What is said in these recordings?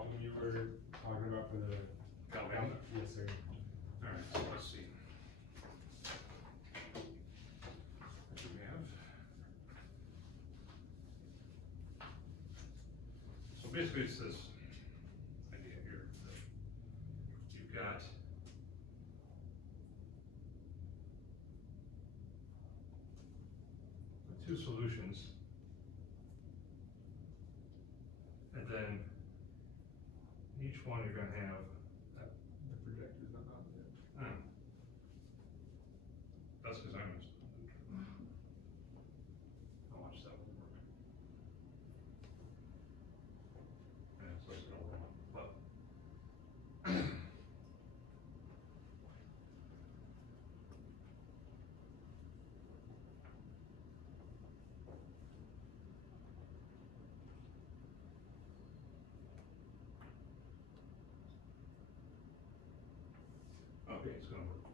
Carlton, you were talking about the Galvanic? Yes, sir. Alright, so let's see. What do we have? So basically it's this idea here that you've got the two solutions, and then each one you're going to have The projector's not on yet. that's because I'm I'll watch that one work. Yeah, so it's gonna run, but okay, it's gonna work.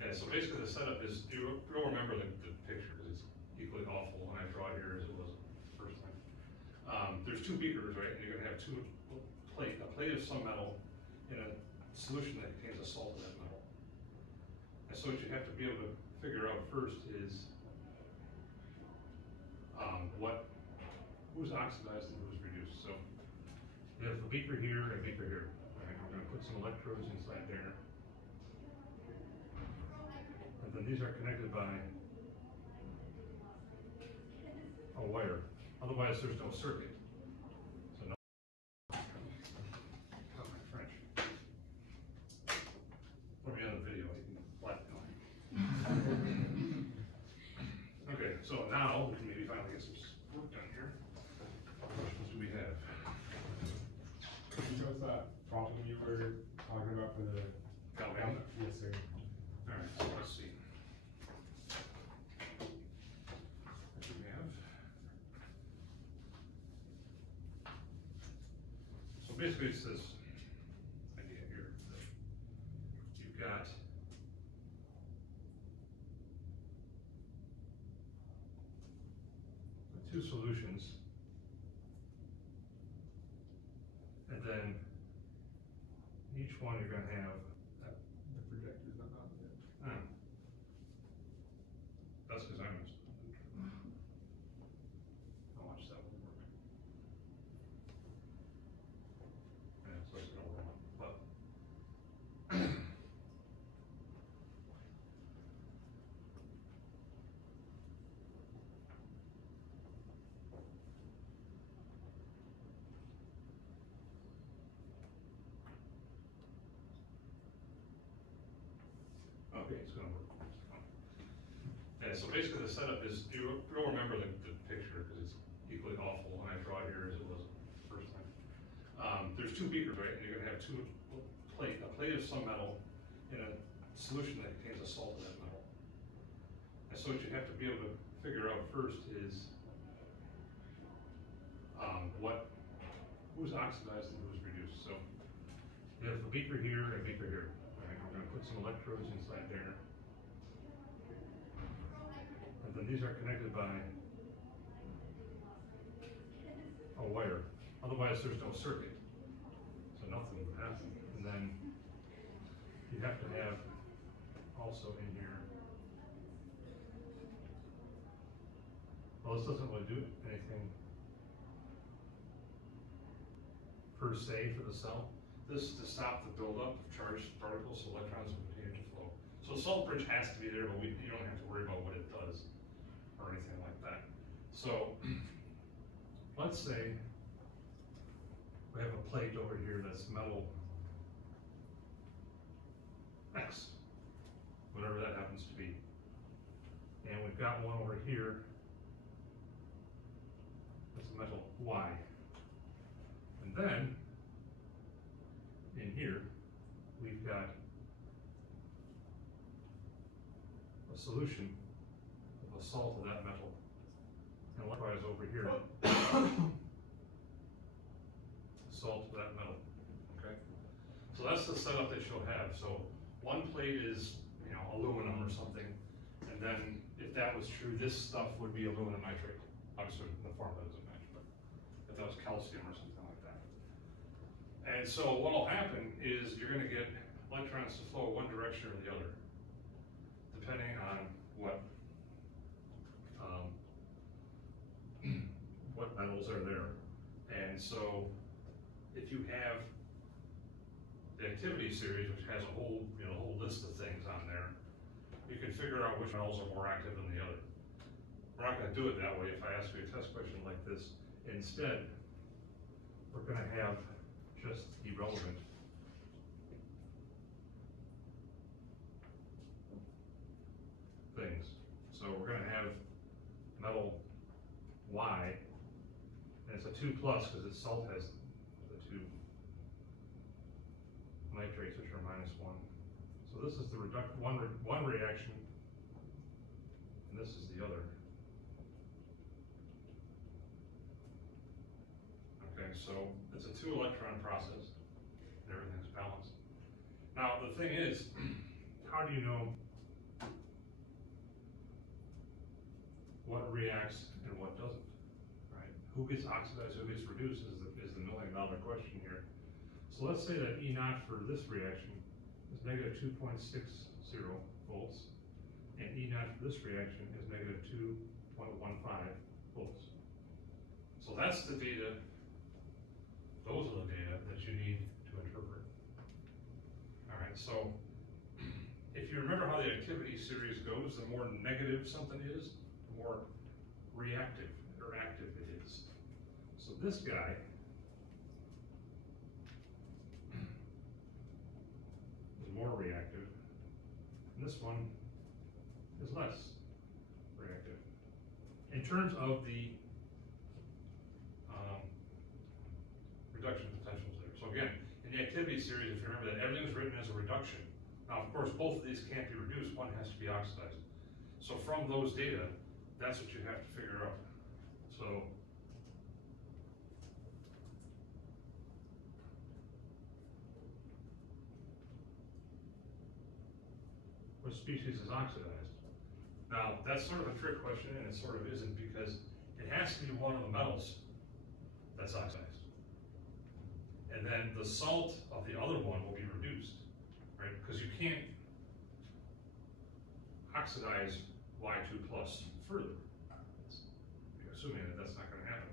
Yeah, so basically the setup is, you'll remember the picture because it's equally awful when I draw here as it was the first time. There's two beakers, right? And you're gonna have a plate of some metal in a solution that contains a salt of that metal. And so what you have to be able to figure out first is who's oxidized and who's reduced. So you have a beaker here and a beaker here. Right? We're gonna put some electrodes inside there. And then these are connected by a wire. Otherwise, there's no circuit. So no. Oh, my French. Put me on the video. You can black and white. Okay, so now we can maybe finally get some work done here. What questions do we have? So what's that problem you were talking about for the Galvanic? Yes, sir. All right, so let's see. What do we have? So basically it's this idea here that you've got the two solutions, and then each one you're going to have The projector's not on yet. that's because I'm I'll watch that one work. Yeah, so it's gonna run, but okay, it's gonna work. Yeah, so basically the setup is, you'll remember the picture because it's equally awful when I draw here as it was the first time. There's two beakers, right? And you're gonna have a plate of some metal in a solution that contains a salt of that metal. And so what you have to be able to figure out first is who's oxidized and who's reduced. So you have a beaker here and a beaker here. Right? We're gonna put some electrodes inside there. And then these are connected by a wire. Otherwise, there's no circuit. So nothing would happen. And then you have to have also in here, well, this doesn't really do anything per se for the cell. This is to stop the buildup of charged particles so electrons will continue to flow. So the salt bridge has to be there, but you don't have to worry about what it does or anything like that. So let's say we have a plate over here that's metal X, whatever that happens to be. And we've got one over here that's metal Y. And then in here we've got a solution of a salt of that metal. And likewise over here, salt of that metal. Okay? So that's the setup that you'll have. So one plate is, aluminum or something, and then if that was true, this stuff would be aluminum nitrate. Obviously the formula doesn't match, but if that was calcium or something like that. And so what will happen is you're gonna get electrons to flow one direction or the other, depending on what what metals are there. And so if you have the activity series, which has a whole, whole list of things on there, you can figure out which metals are more active than the other. We're not gonna do it that way if I ask you a test question like this. Instead, we're gonna have just the relevant things. So we're gonna have metal Y, and it's a 2+ because its salt has the 2 nitrates, which are -1. So this is the one reaction, and this is the other. Okay, so it's a 2-electron process, and everything's balanced. Now the thing is, how do you know what reacts and what doesn't, right? Who gets oxidized, who gets reduced is the million-dollar question here. So let's say that E0 for this reaction is -2.60 volts, and E0 for this reaction is -2.15 volts. So that's the data, those are the data that you need to interpret. All right, so if you remember how the activity series goes, the more negative something is, the more reactive or active it is. So this guy is more reactive, and this one is less reactive. In terms of the reduction potentials there. So again, in the activity series, if you remember that everything's written as a reduction. Now, of course, both of these can't be reduced, one has to be oxidized. So from those data, that's what you have to figure out. So which species is oxidized? Now, that's sort of a trick question, and it sort of isn't, because it has to be one of the metals that's oxidized. And then the salt of the other one will be reduced, right? Because you can't oxidize Y2+ further. You're assuming that that's not going to happen.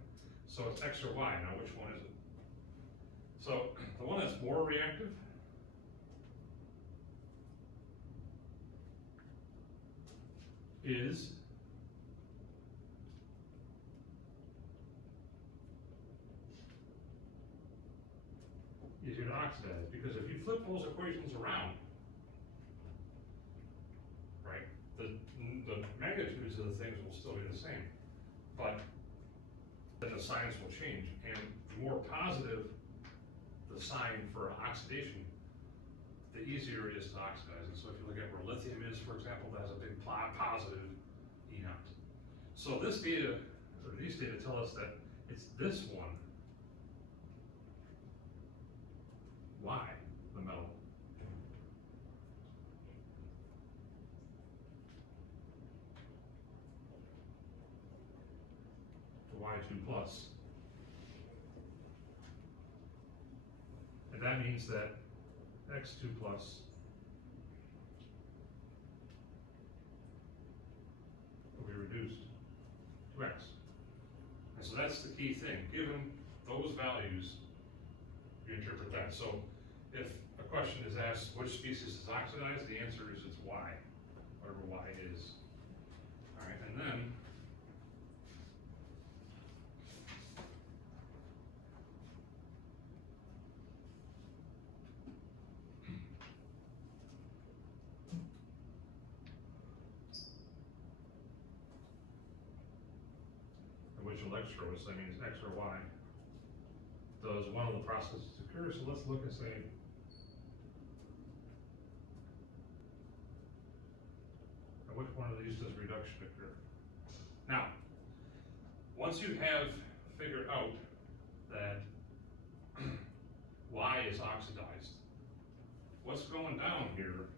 So it's X or Y. Now, which one is it? So the one that's more reactive is easier to oxidize, because if you flip those equations around, right, the magnitudes of the things will still be the same, but then the signs will change, and the more positive the sign for oxidation, the easier it is to oxidize. And so if you look at where lithium is, for example, that has a big positive E0. So this data, or these data tell us that it's this one, Y, the metal. The Y2+. And that means that X2+ will be reduced to X. And so that's the key thing. Given those values, you interpret that. So if a question is asked, which species is oxidized, the answer is it's Y, whatever Y is. All right, and then which electrodes, that means X or Y, does one of the processes occur? So let's look and say, which one of these does reduction occur? Now, once you have figured out that Y is oxidized, what's going down here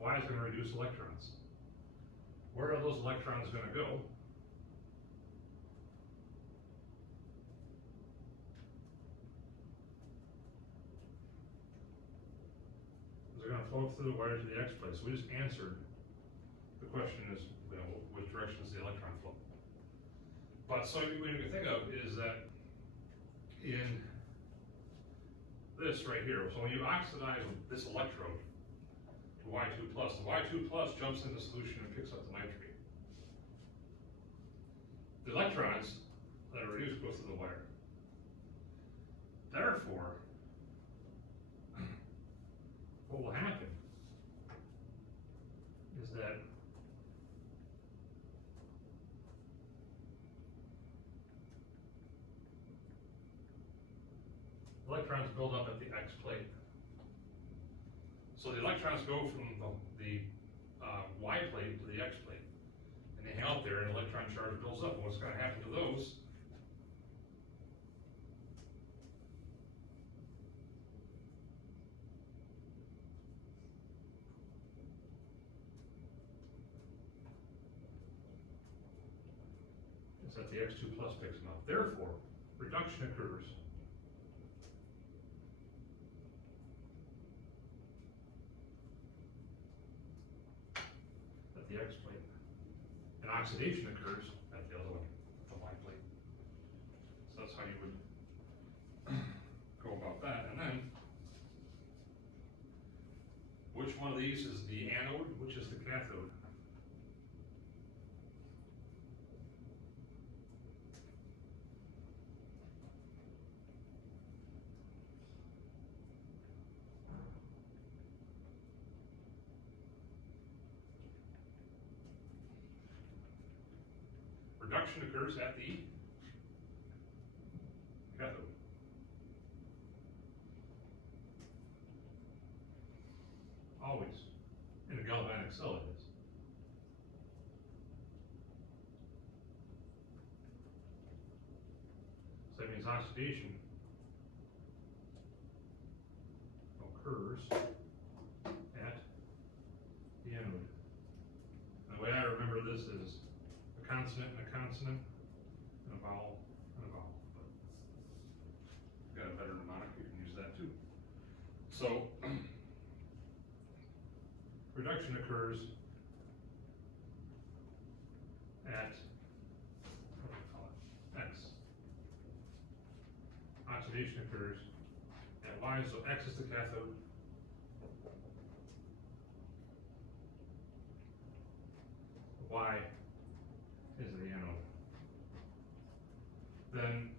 Y is going to reduce electrons. Where are those electrons going to go? flow through the wire to the X plate. So we just answered, the question is, you know, which direction is the electron flow? But so what you can think of is that in this right here, so when you oxidize this electrode to Y2+, the Y2+ jumps into solution and picks up the nitrate. The electrons that are reduced go through the wire. Therefore, what will happen is that electrons build up at the X plate. So the electrons go from the Y plate to the X plate, and they hang out there, and electron charge builds up. And what's going to happen to those? Is that the X2+ picks them up. Therefore, reduction occurs at the X plate, and oxidation occurs at the other one, the Y plate. So that's how you would go about that. And then, which one of these is the anode, which is the cathode? Reduction occurs at the cathode. Always. In a galvanic cell, it is. So that means oxidation occurs at the anode. And the way I remember this is a consonant and a consonant, and a vowel and a vowel. But if you've got a better mnemonic, you can use that too. So reduction occurs at, what do we call it, X. Oxidation occurs at Y, so X is the cathode. Y is the anode. Then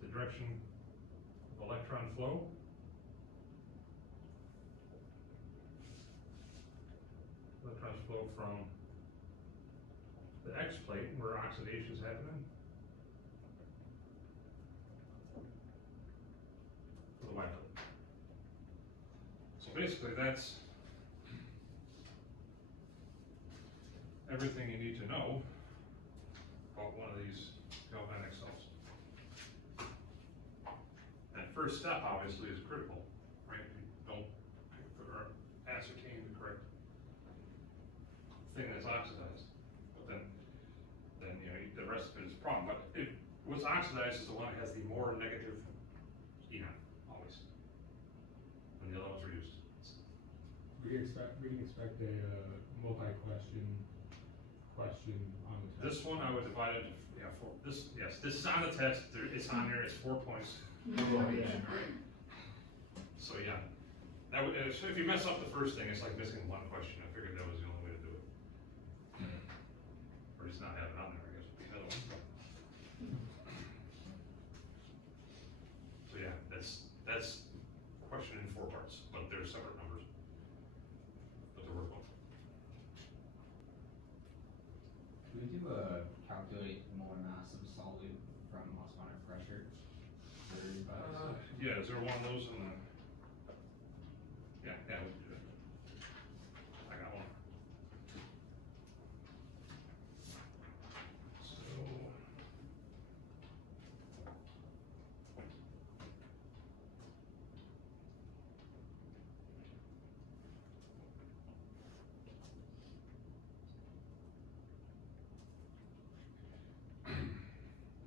the direction of electron flow. Electrons flow from the X plate, where oxidation is happening, to the Y plate. So basically that's everything you need to know about one of these galvanic cells. That first step obviously is critical, right? You don't or ascertain the correct thing that's oxidized, but then you know the rest of it is a problem. But what's oxidized is the one that has the more negative ion always, and the other one's reduced. We can expect a multi-question on the test. This one I would divide into four. This is on the test. It's on there. It's 4 points. So yeah, that would, so if you mess up the first thing, it's like missing one question. I figured that was the only way to do it, or just not have it on there. I guess would be the other one. So yeah, that's question in 4 parts, but they're separate numbers, but they're workable. Can we do a calculate molar mass of solute from osmotic pressure? Yeah, is there one of those in the? Yeah, we can do it. I got one. So.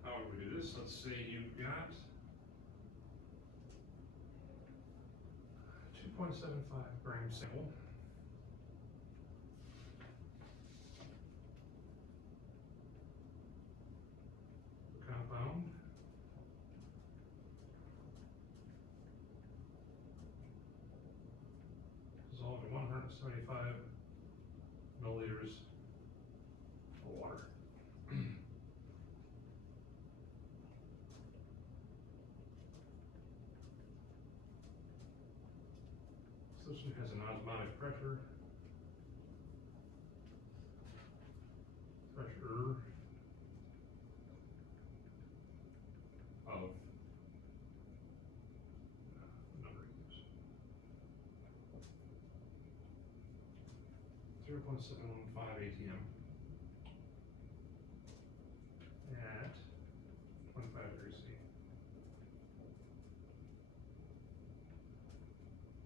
How would we do this? Let's say you've got 2.75 gram sample. The compound. Dissolved in 175 milliliters of water. Solution has an osmotic pressure of number 0.715 ATM at 25 degrees C.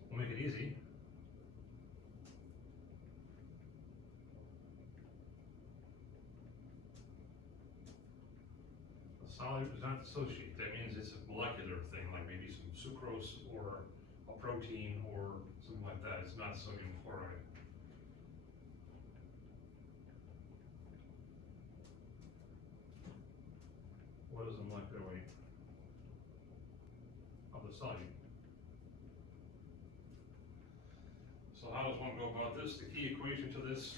We'll make it easy. A solid does not dissociate. That means it's a molecular thing, like maybe some sucrose or a protein or something like that. It's not sodium chloride. What is the molecular weight of the solute? So how does one go about this? The key equation to this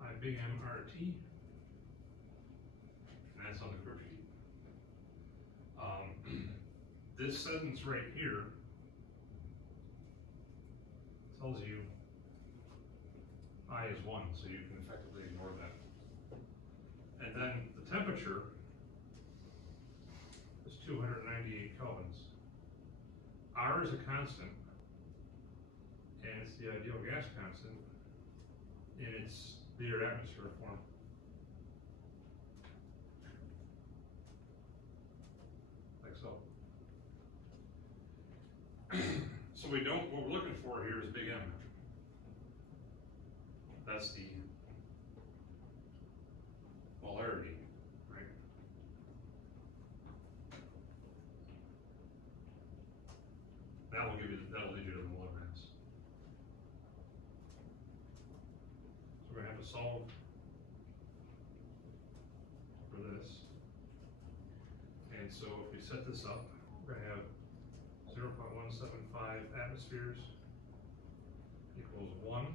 I big M RT, and that's on the crib sheet. This sentence right here tells you I is 1, so you can effectively ignore that. And then the temperature is 298 kelvins. R is a constant, and it's the ideal gas constant, and it's the air-atmosphere form. Like so. So we don't, what we're looking for here is big M. That's the molarity, right? That'll lead you to the milligrams. So we're gonna have to solve for this. And so if we set this up, we're gonna have 0.175 atmospheres equals 1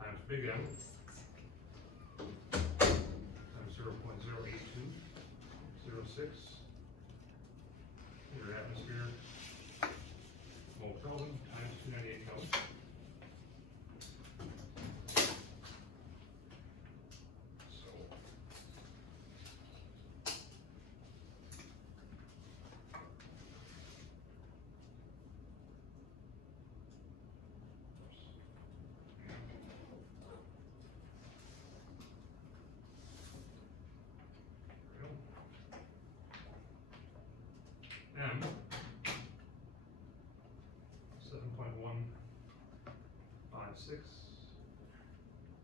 times big M times 0.08206 liter atmosphere mole Kelvin times 298 Kelvin. So M 7.156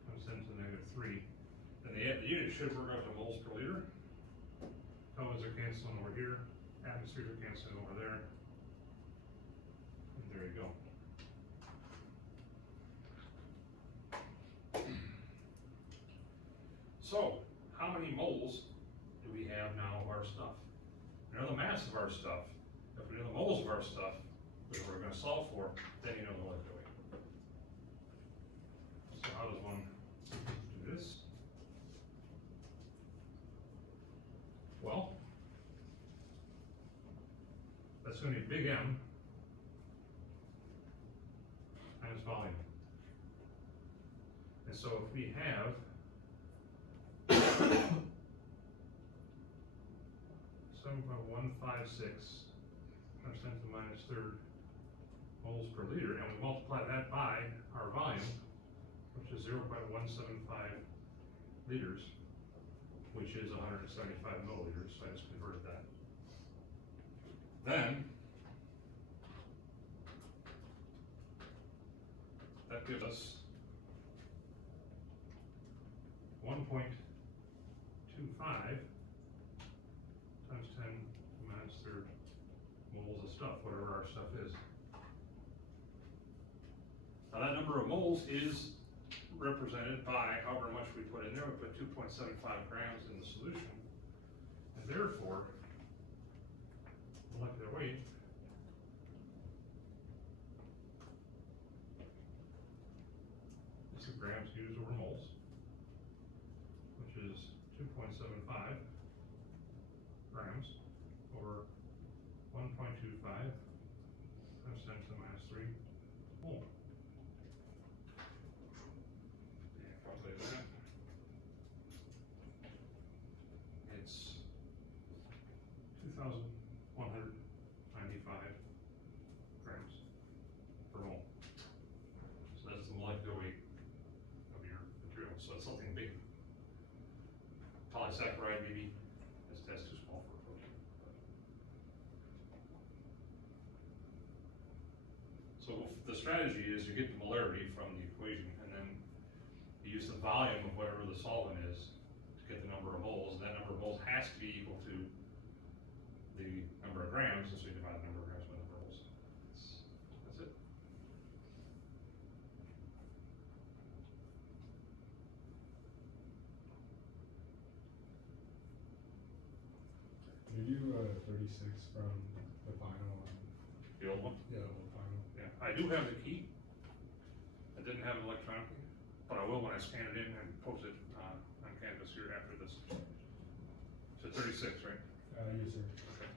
times 10 to the -3. And the unit should work out to moles per liter. Kelvins are canceling over here. Atmospheres are canceling over there. And there you go. So, how many moles do we have now of our stuff? We know the mass of our stuff. If we know the moles of our stuff, which we're going to solve for, then you know the molecular weight. So how does one do this? Well, that's going to be big M times volume. And so if we have 7.156 times 10 to the -3 moles per liter, and we multiply that by our volume, which is 0.175 liters, which is 175 milliliters, so I just converted that. Then, that gives us times 10 minus their moles of stuff, whatever our stuff is. Now that number of moles is represented by however much we put in there. We put 2.75 grams in the solution, and therefore molecular weight is the grams used over moles, which is 2.75 grams over 1.25 times 10 to the minus 3 mole. And calculate that. It's 2,195 grams per mole. So that's the molecular weight of your material. So it's something big. Polysaccharide maybe, that's too small for a protein. So the strategy is you get the molarity from the equation, and then you use the volume of whatever the solvent is to get the number of moles. That number of moles has to be equal to the number of grams, and so you divide the number of grams by the number of moles. That's it. Did you do 36 from the final one? The old one? Yeah, the final. Yeah, I do have the key. I didn't have it electronically, but I will when I scan it in and post it on Canvas here after this. So 36, right? Yes, sir. Okay.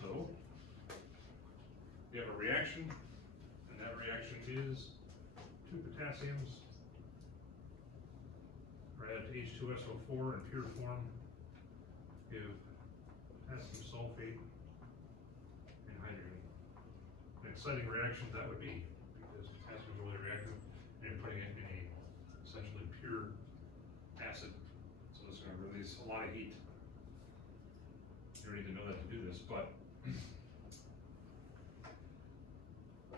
So, you have a reaction, and that reaction is 2 potassiums are added to H2SO4 in pure form, give potassium sulfate and hydrogen. An exciting reaction that would be, because potassium is really reactive, and you're putting it in a essentially pure acid, so it's going to release a lot of heat. You don't need to know that to do this, but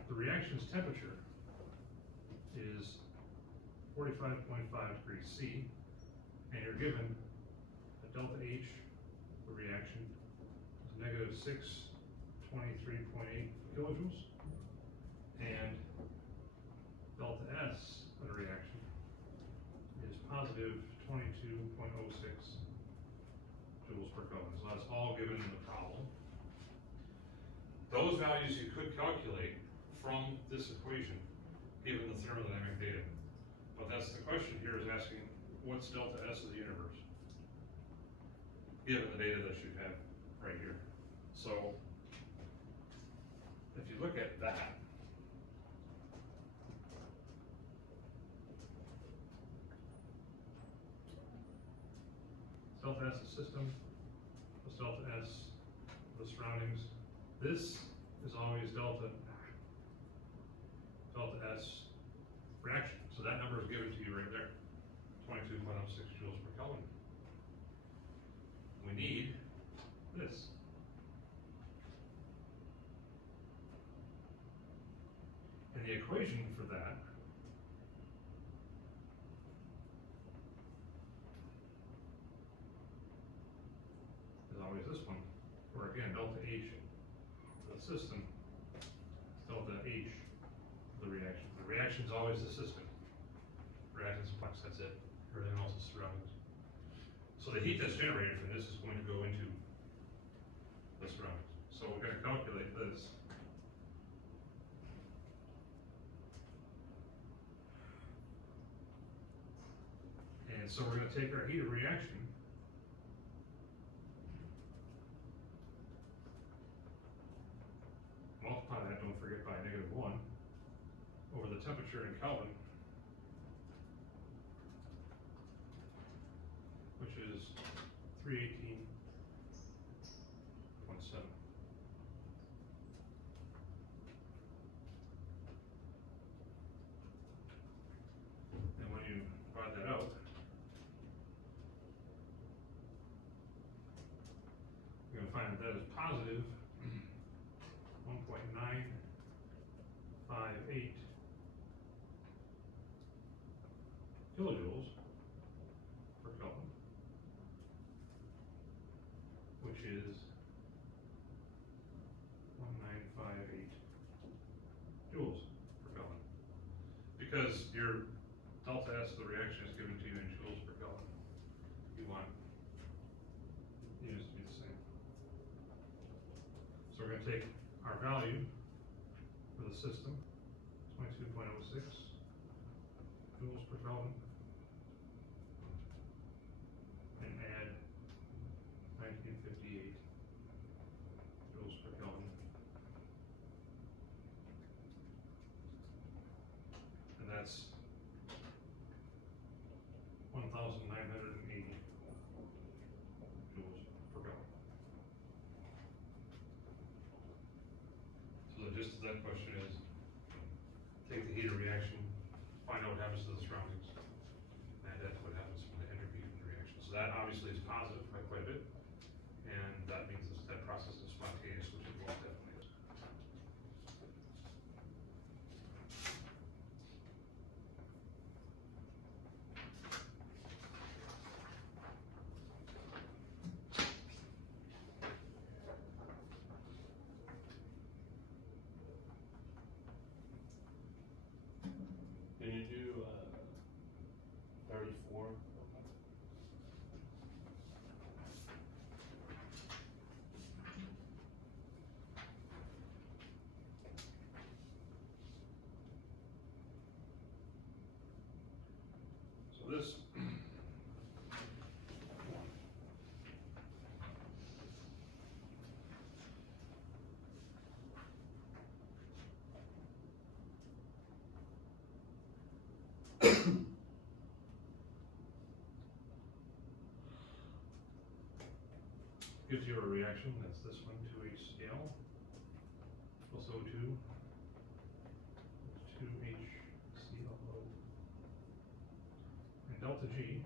the reaction's temperature is 45.5 degrees C, and you're given a delta H, the reaction, is negative 623.8 kilojoules, and delta S, the reaction, is positive 22.06 joules per Kelvin. So that's all given in the problem. Those values you could calculate from this equation, given the thermodynamic data. But that's the question here, is asking, what's delta S of the universe? Given the data that you have right here. So, if you look at that, delta S the system, plus delta S the surroundings. This is always delta S reaction. So that number is given to you right there, 22.06 joules per Kelvin. We need this. And the equation for that is always this one, where again, delta H for the system is delta H for the reaction. The reaction is always the system. Reactants, flux, that's it. Everything else is surroundings. So the heat that's generated from this is going to go into the surroundings. So we're going to calculate this. And so we're going to take our heat of reaction multiply that, don't forget, by -1 over the temperature in Kelvin, which is 318.7. And when you divide that out, find that that is positive 1.958 kilojoules per Kelvin, which is 1958 joules per Kelvin. Because your delta S of the reaction is given to you in joules per Kelvin. You want units to be the same. So we're going to take our value for the system, 22.06 joules per Kelvin, and add 1958 joules per Kelvin. And that's 1,980 joules per Kelvin. So the gist of that question is, take the heat of reaction, find out what happens to the surroundings, and that's what happens from the entropy of the reaction. So that obviously is positive by quite a bit, and that means that process is spontaneous, which it most definitely is. Can you do 34? So this gives you a reaction, that's this one, 2HCl plus O2 is 2HClO. And delta G,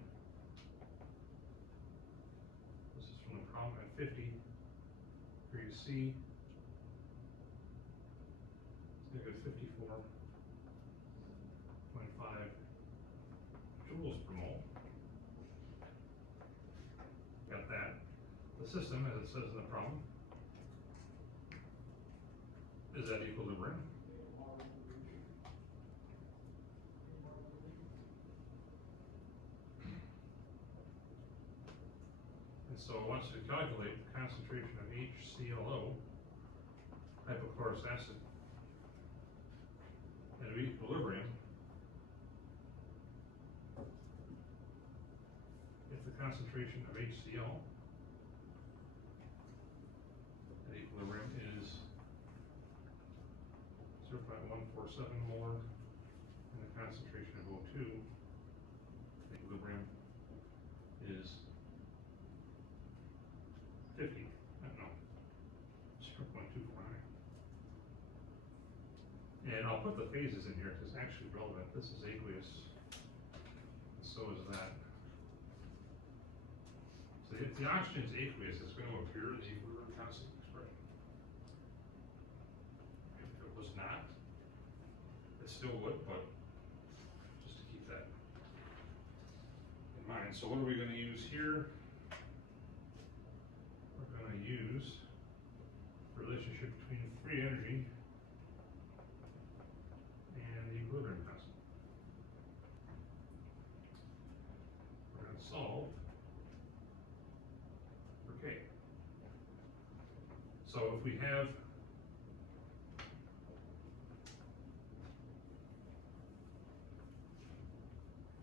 this is from the problem at 50 degrees C, it's negative 54.5 joules per mole. Got that. The system, as it says in the problem, is at equilibrium. And so it wants to calculate the concentration of HClO, hypochlorous acid, at equilibrium if the concentration of HCl at equilibrium is 0.147 molar, and the concentration of O2 at equilibrium is 50, no, 0.249. And I'll put the phases in here because it's actually relevant. This is aqueous, and so is that. So if the oxygen is aqueous, it's going to appear as equilibrium constant expression. If it was not, it still would, but just to keep that in mind. So what are we going to use here? We're going to use the relationship between free energy and the equilibrium constant. We're going to solve for K. So if we have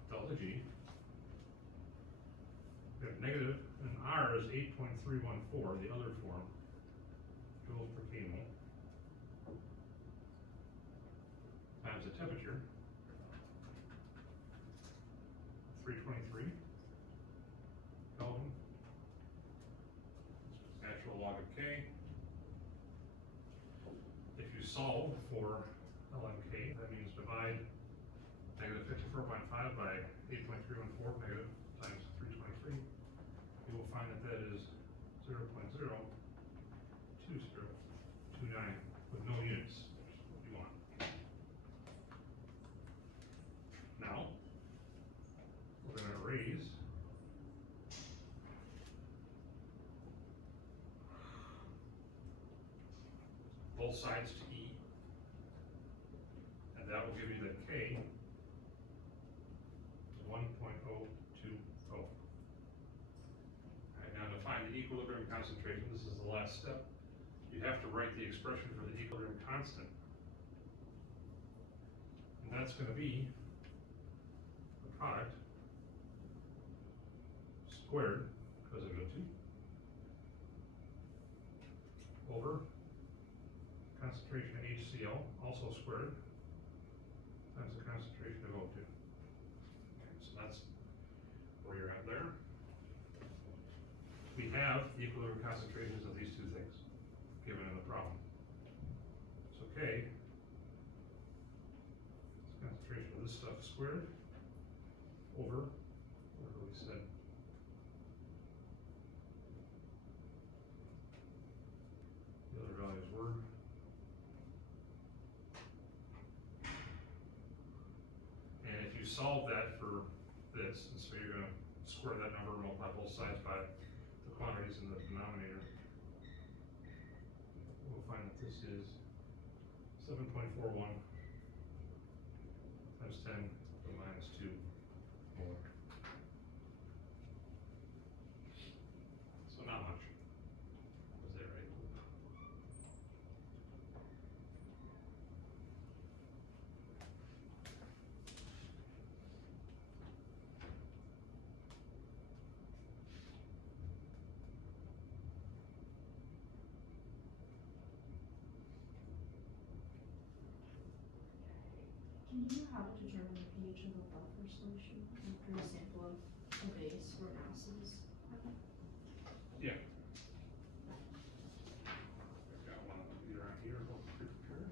delta G, we have negative, and R is 8.314, the other form, joules per K mole, times the temperature, 323 Kelvin, natural log of K. If you solve for ln K, that means divide negative 54.5 by 8.314 negative times 323. You will find that that is 0.0 0.2029 with no units, which is what you want. Now, we're gonna raise both sides to E, and that will give you the K 1.020. Alright, now to find the equilibrium concentration, this is the last step. You have to write the expression for the equilibrium constant. And that's going to be the product squared, because there's a 2, over concentration of HCl, also squared, times the concentration of O2. Okay, so that's where you're at there. We have the equilibrium concentrations of these two things given in the problem. So K is concentration of this stuff squared over whatever we said. The other values were. And if you solve that for this, and so you're going to square that number, multiply both sides by the quantities in the denominator, we'll find that this is 7.41 times 10 to the minus 2 molar. So not much. Was that right? Can you know how to determine the pH of a buffer solution after a sample of a base or gases? Yeah. I've got one either on here or pre-prepared.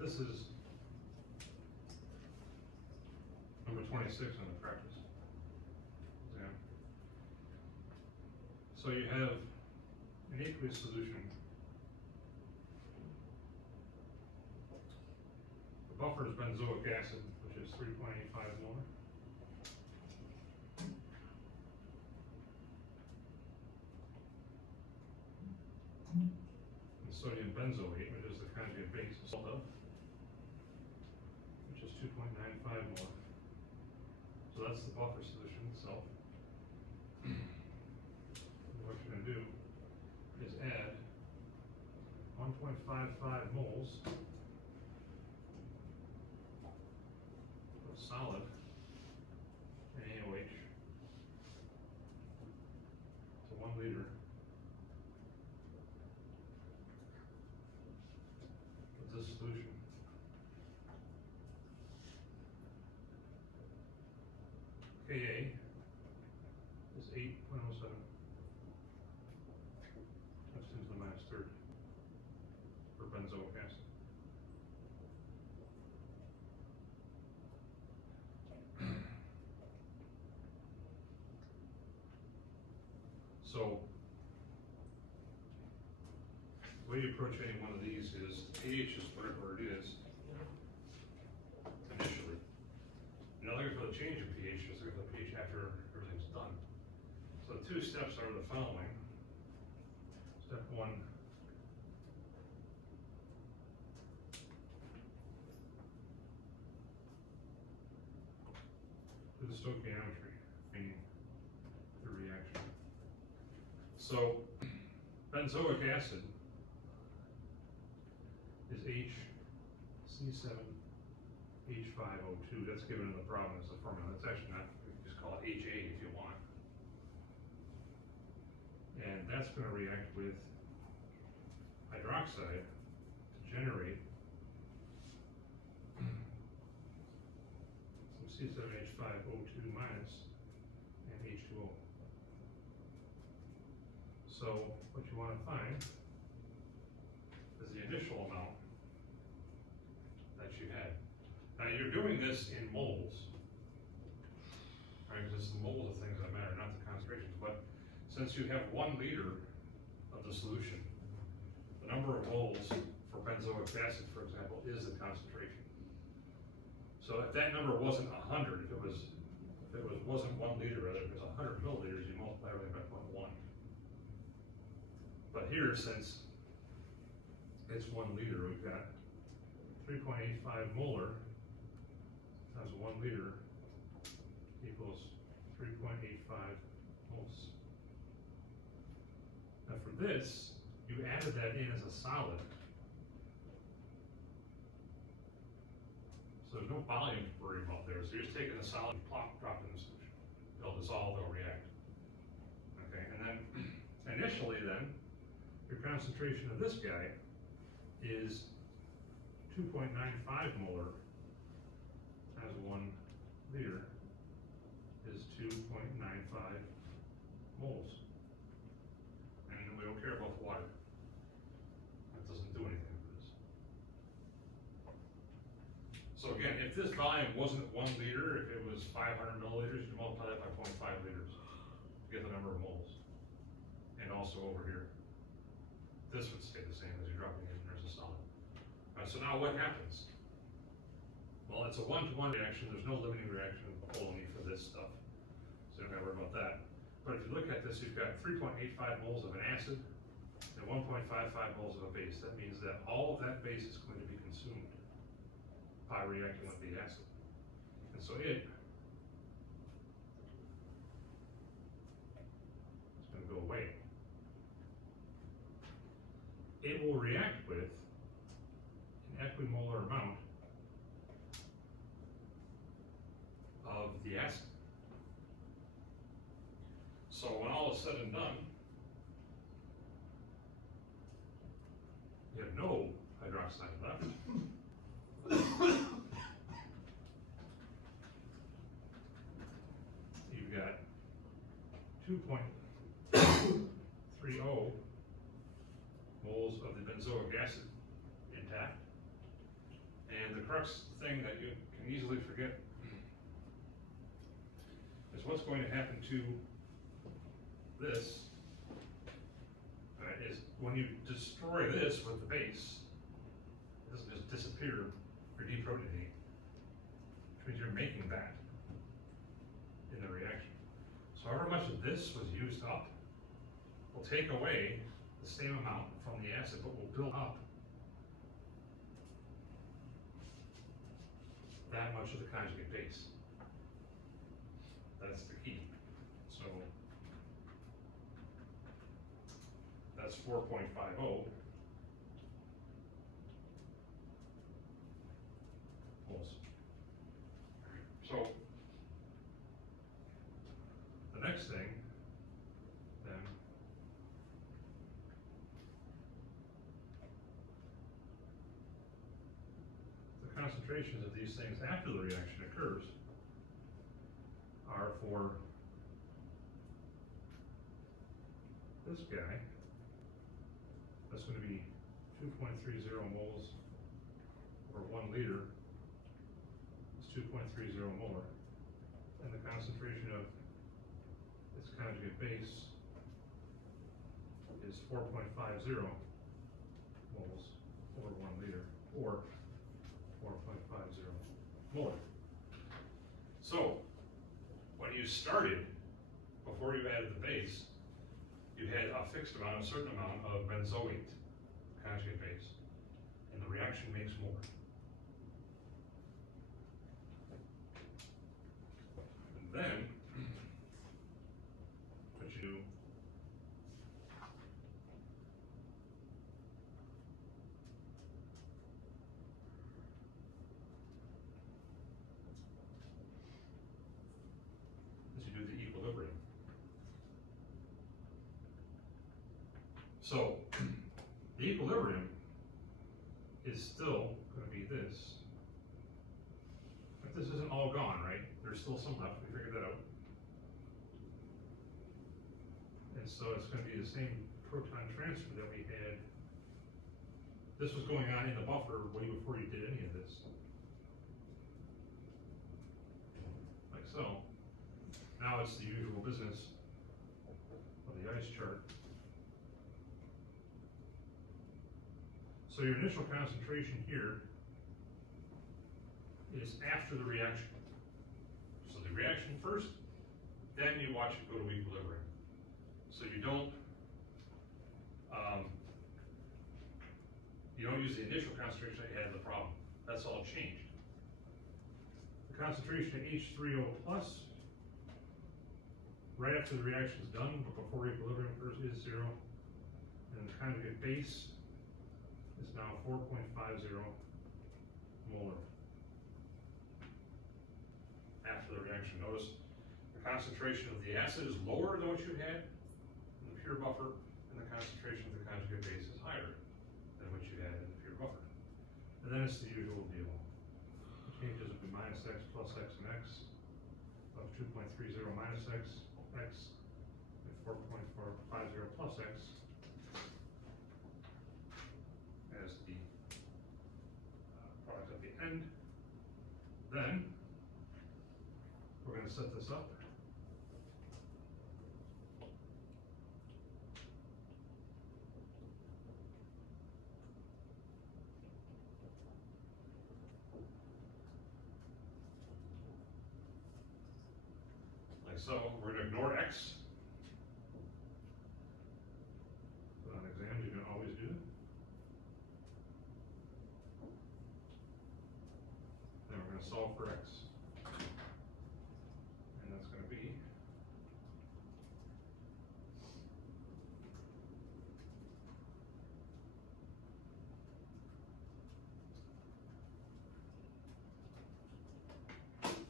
This is number 26 on the practice exam. So you have an aqueous solution. The buffer is benzoic acid, which is 3.85 molar. And sodium benzoate, which is the conjugate base of salt of, which is 2.95 molar. So that's the buffer solution itself. And what you're going to do is add 1.55 moles of solid NaOH to 1 liter of this solution. Ka is 8.07 times 10 to the minus 30 for benzoic acid. So the way you approach any one of these is pH is whatever it is initially. You're not looking for the change in pH, just looking for the pH after everything's done. So the two steps are the following. Step one, do the stoichiometry, meaning the reaction. So benzoic acid is HC7H5O2. That's given in the problem as the formula. That's actually not, we can just call it HA if you want. And that's going to react with hydroxide to generate some C7H5O2 minus and H2O. So what you want to find is the initial amount that you had. Now you're doing this in moles, right? Because it's the moles of things that matter, not the concentrations. But since you have 1 liter of the solution, the number of moles for benzoic acid, for example, is the concentration. So if that number wasn't 100, if it wasn't 1 liter, rather, if it was 100 milliliters, you multiply everything by 0.1. But here, since it's 1 liter, we've got 3.85 molar times 1 liter equals 3.85 moles. Now for this, you added that in as a solid. So there's no volume to worry about there. So you're just taking a solid, plop, drop in the solution. It'll dissolve, it'll react. Okay, and then initially then, your concentration of this guy is 2.95 molar times 1 liter is 2.95 moles. And we don't care about the water. That doesn't do anything for this. So again, if this volume wasn't 1 liter, if it was 500 milliliters, you multiply that by 0.5 liters to get the number of moles. And also over here, this would stay the same as you're dropping it in as a solid. So now what happens? Well, it's a 1-to-1 reaction. There's no limiting reaction only for this stuff. So you don't have to worry about that. But if you look at this, you've got 3.85 moles of an acid and 1.55 moles of a base. That means that all of that base is going to be consumed by reacting with the acid. And so it's going to go away. It will react with an equimolar amount of the acid. So when all is said and done, you have no hydroxide left. You've got 2.30 moles of the benzoic acid intact. And the crux thing that you can easily forget is what's going to happen to this, right, is when you destroy this with the base, it doesn't just disappear or deprotonate, which means you're making that in the reaction. So however much of this was used up, will take away the same amount from the acid, but will build up that much of the conjugate base. That's the key. So that's 4.50 moles. So the next thing then the concentrations of these things after the reaction occurs are for this guy. That's going to be 2.30 moles over 1 liter. It's 2.30 molar. And the concentration of its conjugate base is 4.50 moles over 1 liter, or 4.50 molar. So, when you started, before you added the base, you had a fixed amount, a certain amount of benzoate conjugate base, and the reaction makes more. And then, what you do is you do the equilibrium. So, the equilibrium is still going to be this. But this isn't all gone, right? There's still some left. We figured that out. And so it's going to be the same proton transfer that we had. This was going on in the buffer way before you did any of this. Like so. Now it's the usual business of the ice chart. So your initial concentration here is after the reaction. So the reaction first, then you watch it go to equilibrium. So you don't use the initial concentration that you had in the problem. That's all changed. The concentration at H3O plus, right after the reaction is done, but before equilibrium occurs, is 0. And the conjugate base is now 4.50 molar. After the reaction, notice the concentration of the acid is lower than what you had in the pure buffer, and the concentration of the conjugate base is higher than what you had in the pure buffer. And then it's the usual deal. The changes will be minus x plus x and x of 2.30 minus x, and 4.450 plus x as the product at the end. Then we're going to set this up. Like so, we're going to ignore x. But on exams, you can always do it. Then we're going to solve for x. And that's going to be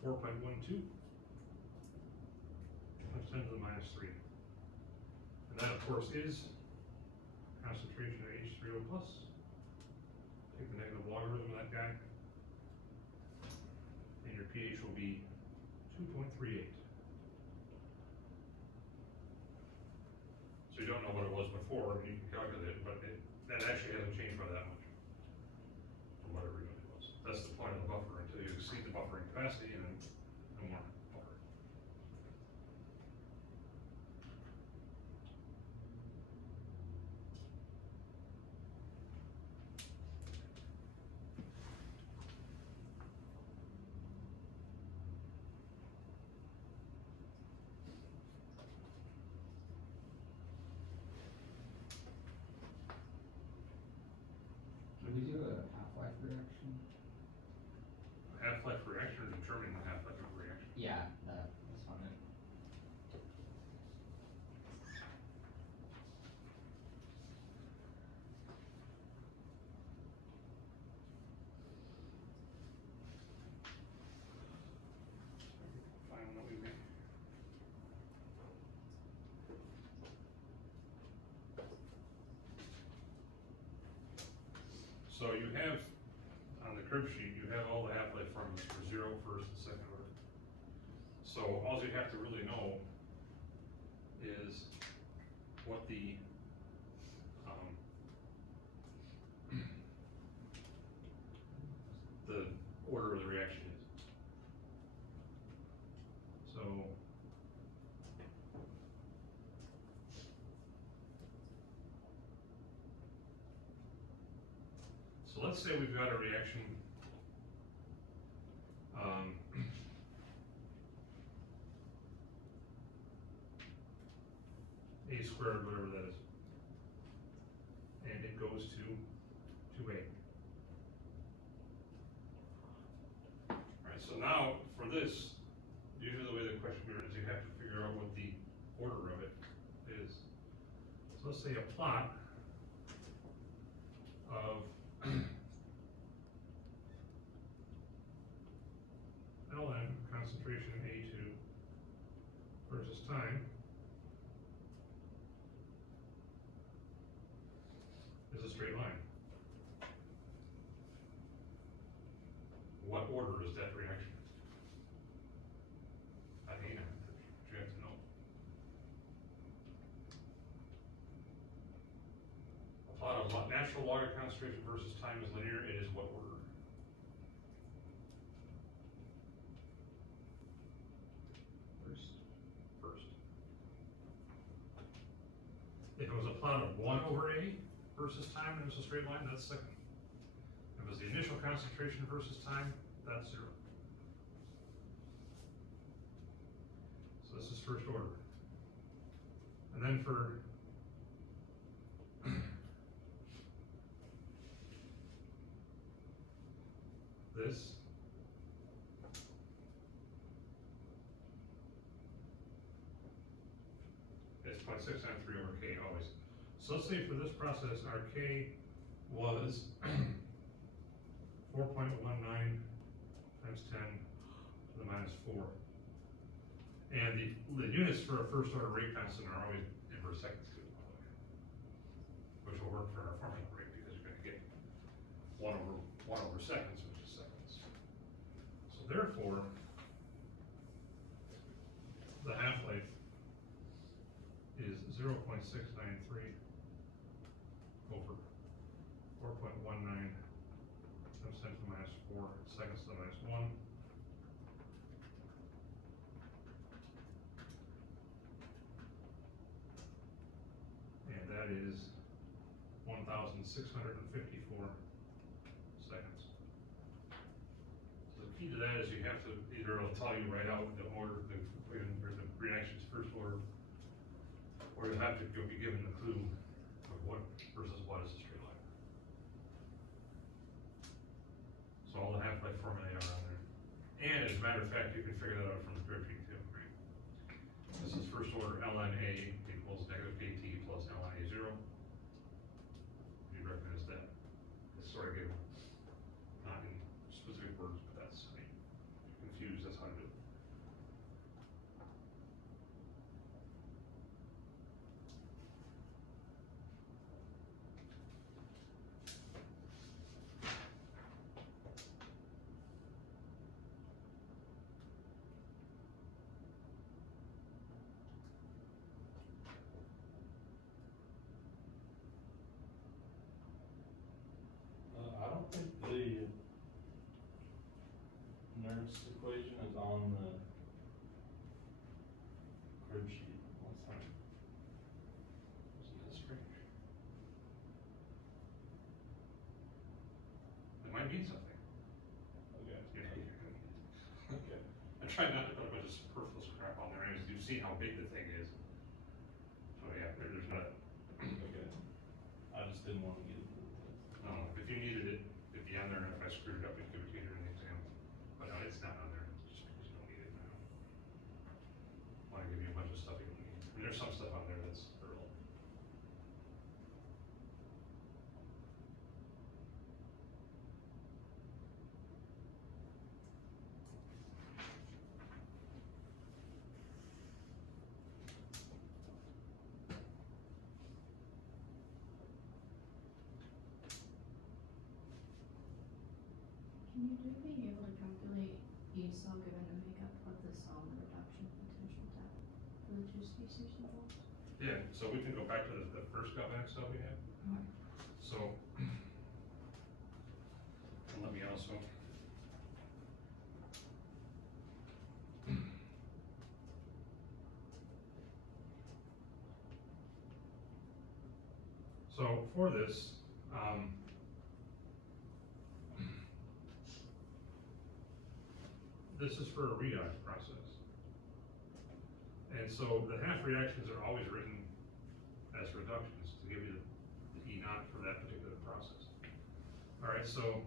(4.12) times 10 to the minus 3. And that, of course, is concentration of H3O plus. Take the negative logarithm of that guy. And your pH will be 2.38. So you don't know what it was before, you can calculate it, but that actually hasn't changed by that much from what it really was. That's the point of the buffer, until you exceed the buffering capacity and then no more buffer. Would we do a half-life reaction? Half-life reaction, or determining the half-life of a reaction. Yeah, that's fine. Final note we make. So you have, on the crib sheet, you have all the half-life formulas for 0, first, and second order. So all you have to really know is what the order of the reaction is. So So let's say we've got a reaction, A squared, whatever that is. And it goes to A. Alright, so now for this, usually the way the question is you have to figure out what the order of it is. So let's say a plot of ln concentration A2 versus time is a straight line. What order is that reaction? I mean, you have to know. A plot of natural log of concentration versus time is linear. It is what order? First. If it was a plot of 1 over A versus time and it was a straight line, that's second. If it was the initial concentration versus time, that's 0. So this is first order. And then for this, it's 0.693 over K always. So let's say for this process, our K was 4.19 times 10 to the minus 4. And the units for a first order rate constant are always inverse seconds too, which will work for our formula rate because you're going to get 1 over seconds, which is seconds. So therefore, the half-life is 0.693 over 4.19 times 10 to the minus 4 seconds to the minus 1. And that is 1,654 seconds. So the key to that is you have to either it'll tell you right out the order, the reactions first order, or you'll have to be given the clue of what versus what is a straight line. So all the half-life formulae are on there. And as a matter of fact, you can figure that out from the grid sheet too, right? This is first order ln A equals negative KT plus ln A0. You recognize that. It's sort of given, not in specific words, but that's, I mean, if you're confused, that's how to do it. I don't think the Nernst equation is on the crib sheet. What's that? Isn't that strange? It might mean something. Okay. Okay. I try not to put a bunch of superfluous crap on there, as you see how big the thing is. So yeah, there's not, Okay. I just didn't want to get into it. no, if you needed it, it'd be on there, and if I screwed it up, it'd give it to you in the exam. But no, it's not on there, just because you don't need it now. Want to give you a bunch of stuff you don't need. I mean, there's some stuff on there that's irrelevant. Can you do being able to calculate a cell given the makeup of the cell and the reduction potential tab for the two species involved? Yeah, so we can go back to the first galvanic cell we had. Okay. So, and let me also. So for this, this is for a redox process. And so the half reactions are always written as reductions to give you the E naught for that particular process. All right, so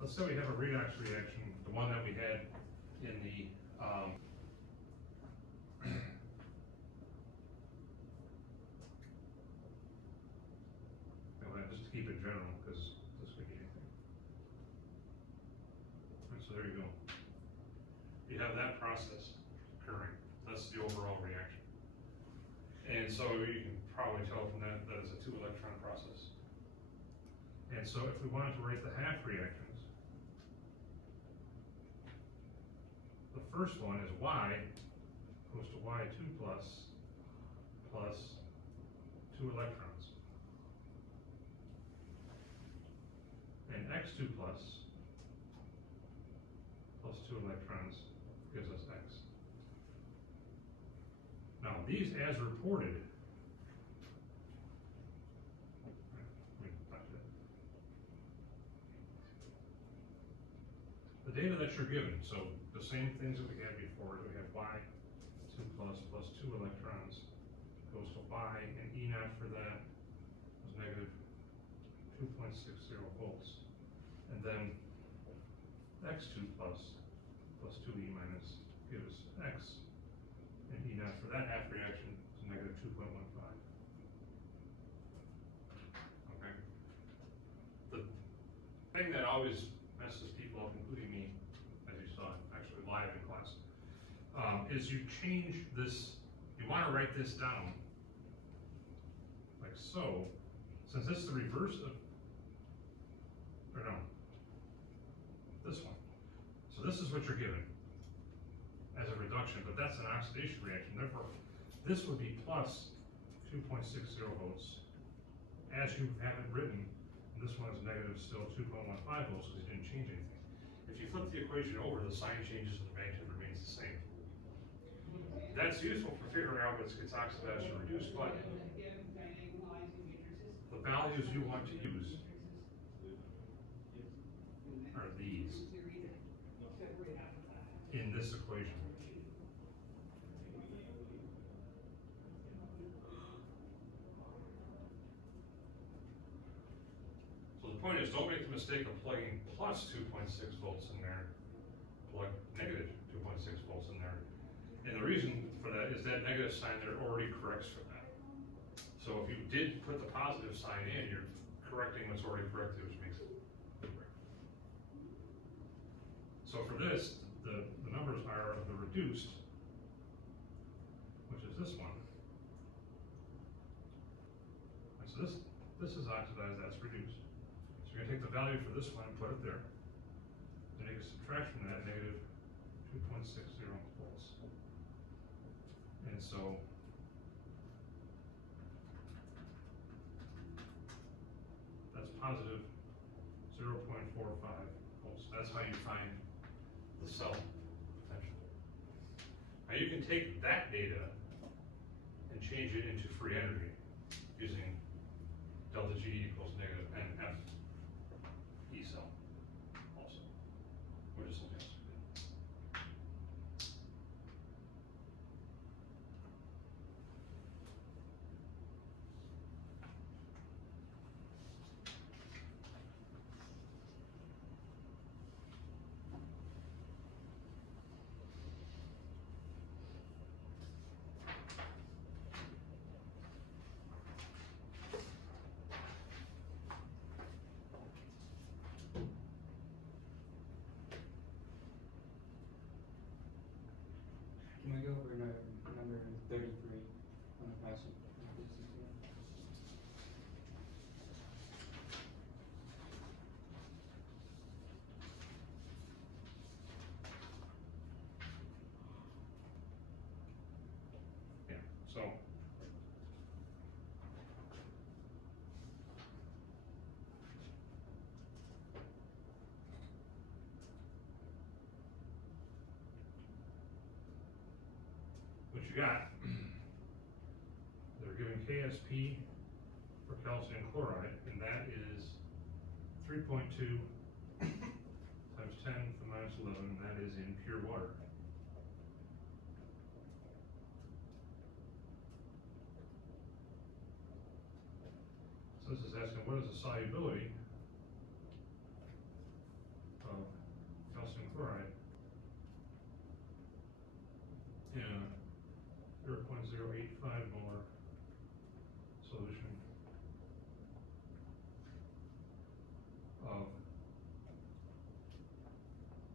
let's say we have a redox reaction, the one that we had in the, just to keep it general, because this could be anything. And so there you go. You have that process occurring. That's the overall reaction. And so you can probably tell from that that it's a 2-electron process. And so if we wanted to write the half reactions, the first one is Y goes to Y2 plus 2 electrons. And X2 plus 2 electrons gives us X. Now these as reported, the data that you're given, so the same things that we had before, we have Y2 plus 2 electrons goes to Y, and E naught for that was negative 2.60 volts. And then X2 plus 2E minus gives X, and E naught for that half reaction is negative 2.15. Okay? The thing that always messes people up, including me, as you saw actually live in class, is you change this, you want to write this down like so, since this is the reverse of, or no, this one. So this is what you're given as a reduction, but that's an oxidation reaction. Therefore, this would be plus 2.60 volts as you have it written. And this one is negative still 2.15 volts because you didn't change anything. If you flip the equation over, the sign changes and the magnitude remains the same. That's useful for figuring out what gets oxidized or reduced, but the values you want to use are these in this equation. So the point is, don't make the mistake of plugging plus 2.6 volts in there, plug negative 2.6 volts in there. And the reason for that is that negative sign there already corrects for that. So if you did put the positive sign in, you're correcting what's already corrected, which makes it correct. So for this, the numbers are the reduced, which is this one. And so this is oxidized, that's reduced. So you're going to take the value for this one and put it there. And make a subtraction from that, negative 2.60 volts. And so that's positive 0.45 volts. That's how you find the cell potential. Now you can take that data and change it into free energy using delta G equals negative NF E cell also, which is something else. Can we go over number 33 on the passage? Yeah, so what you got, they're giving KSP for calcium chloride, and that is 3.2 times 10 to the minus 11, and that is in pure water. So this is asking, what is the solubility of calcium chloride in a 0.085 molar solution of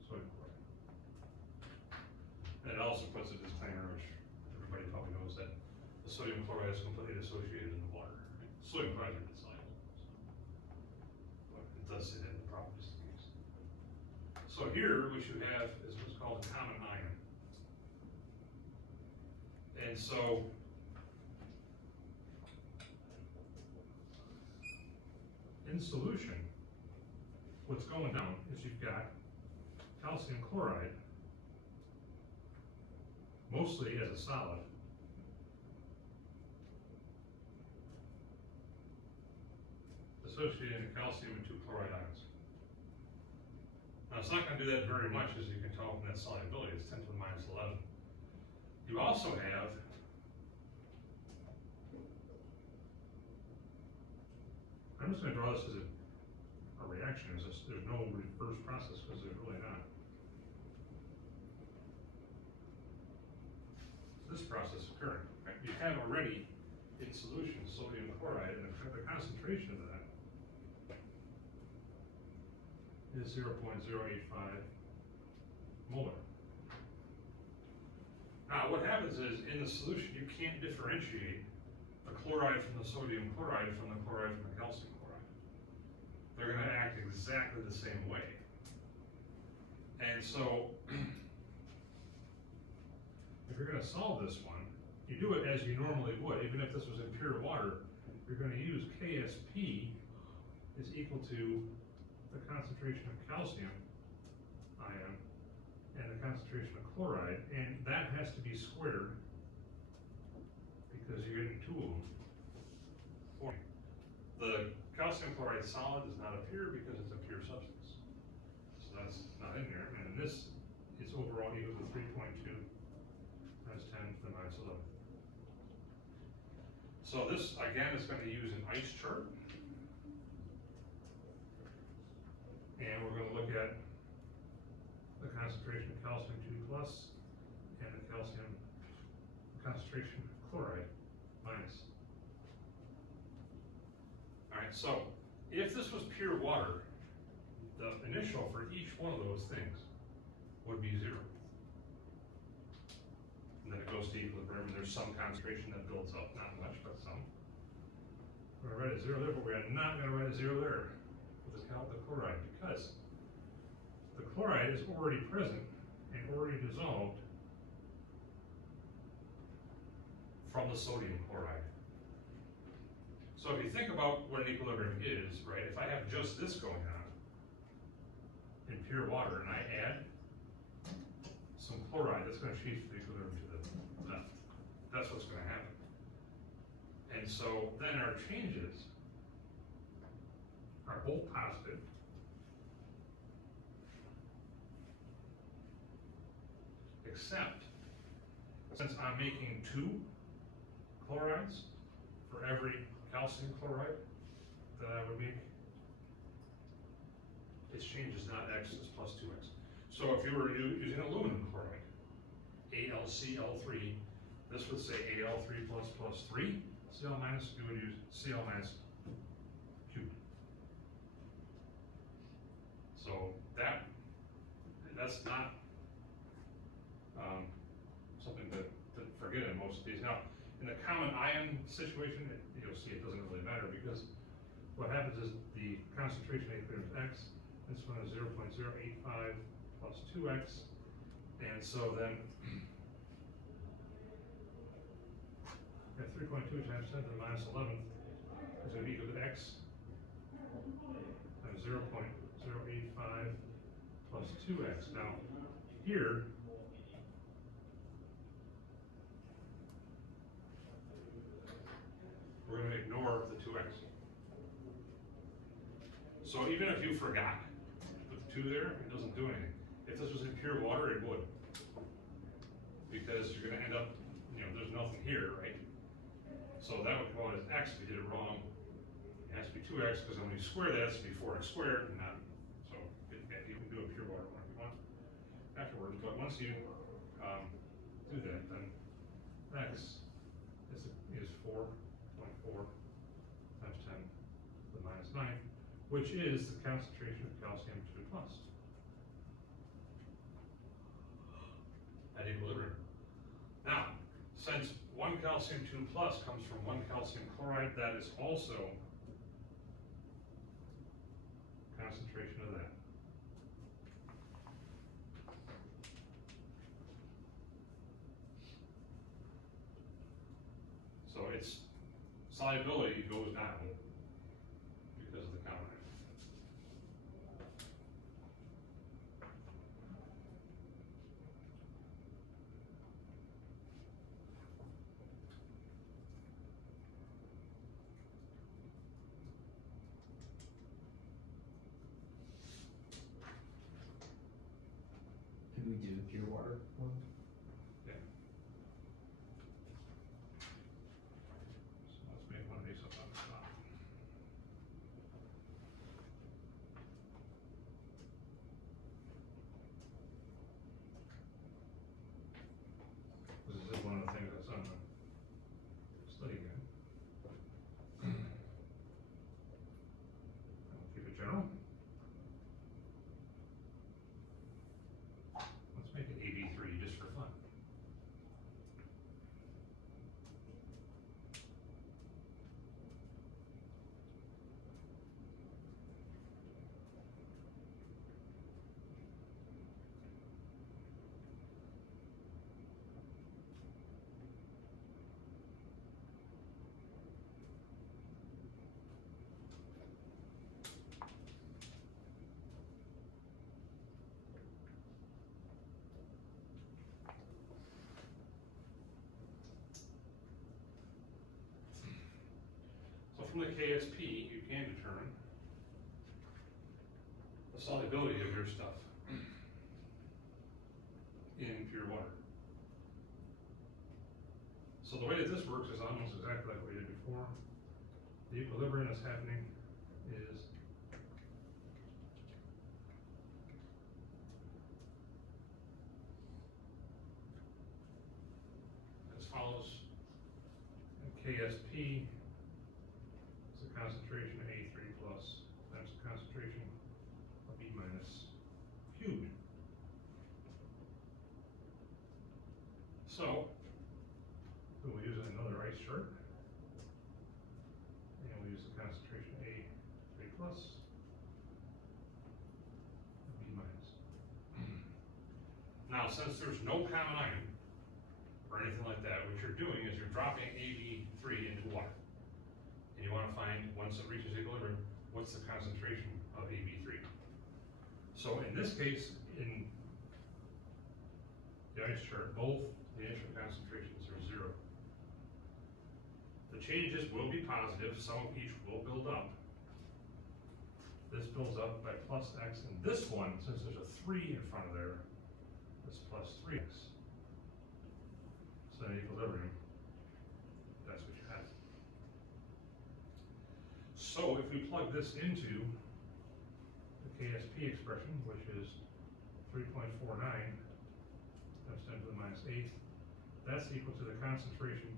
sodium chloride? And it also puts a disclaimer, which everybody probably knows, that the sodium chloride is completely dissociated in the water. Sodium chloride is insoluble, but it does sit in the properties of these. So here, what you have is what's called a common ion. And so, in solution, what's going down is you've got calcium chloride, mostly as a solid, associating the calcium and 2 chloride ions. Now, it's not going to do that very much, as you can tell from that solubility. It's 10 to the minus 11. You also have I'm just going to draw this as a reaction. There's no reverse process, because there's really not. This process occurring. Right? You have already in solution sodium chloride, and the concentration of that is 0.085 molar. Now, what happens is, in the solution, you can't differentiate the chloride from the sodium chloride from the chloride from the calcium chloride. They're going to act exactly the same way. And so, if you're going to solve this one, you do it as you normally would. Even if this was in pure water, you're going to use KSP is equal to the concentration of calcium ion and the concentration of chloride, and that has to be squared because you're getting 2 of them. The calcium chloride solid does not appear because it's a pure substance. So that's not in there, and this is overall equal to 3.2 times 10 to the minus 11. So this, again, is going to use an ice chart. And we're going to look at the concentration of calcium 2 plus and the concentration of chloride minus. All right, so if this was pure water, the initial for each one of those things would be 0. And then it goes to equilibrium, and there's some concentration that builds up, not much, but some. We're going to write a 0 there, but we're not going to write a 0 there with the chloride, because the chloride is already present and already dissolved from the sodium chloride. So if you think about what an equilibrium is, right, if I have just this going on in pure water and I add some chloride, that's going to change the equilibrium to the left. That's what's going to happen. And so then our changes are both positive. Except, since I'm making 2 chlorides for every calcium chloride that I would make, its change is not x, it's plus 2x. So if you were using aluminum chloride, AlCl3, this would say Al3 plus 3, Cl minus, you would use Cl minus cubed. So that's not something to forget in most of these. Now, in the common ion situation, you'll see it doesn't really matter, because what happens is the concentration equilibrium is x, this one is 0.085 plus 2x, and so then we have 3.2 times 10 to the minus 11 is going to be equal to x times 0.085 plus 2x. Now, here, we're going to ignore the 2x. So even if you forgot to put the 2 there, it doesn't do anything. If this was in pure water, it would. Because you're gonna end up, there's nothing here, right? So that would come out as X if you did it wrong. It has to be 2X, because when you square that, it has to be 4X squared, and not, so you can do a pure water one if you want afterwards, but once you do that, then X is 4.4 times 10 to the minus 9, which is the concentration of calcium 2 plus at equilibrium. Now, since 1 calcium 2 plus comes from 1 calcium chloride, that is also concentration of that. So its solubility goes down because of the counter. Could we do pure water one? Yeah. So let's make one of these up on the top. This is one of the things that's on the study guide. I'll keep it general. Let's make it AB3 just for fun. So from the KSP, you can determine the solubility of your stuff in pure water. So the way that this works is almost exactly like we did before. The equilibrium that's happening is as follows. KSP is the concentration of A3 plus times the concentration of B minus cubed. So, we'll use another ice chart. And we'll use the concentration A3 plus and B minus. Now, since there's no common ion, or anything like that, what you're doing is you're dropping AB3 into water. And you want to find, once it reaches equilibrium, what's the concentration of AB3. So in this case, in the ice chart, both the initial concentrations are 0. The changes will be positive, some of each will build up. This builds up by plus X, and this one, since there's a 3 in front of there, is plus 3X. So in equilibrium, that's what you have. So if we plug this into the KSP expression, which is 3.49 times 10 to the minus 8th, that's equal to the concentration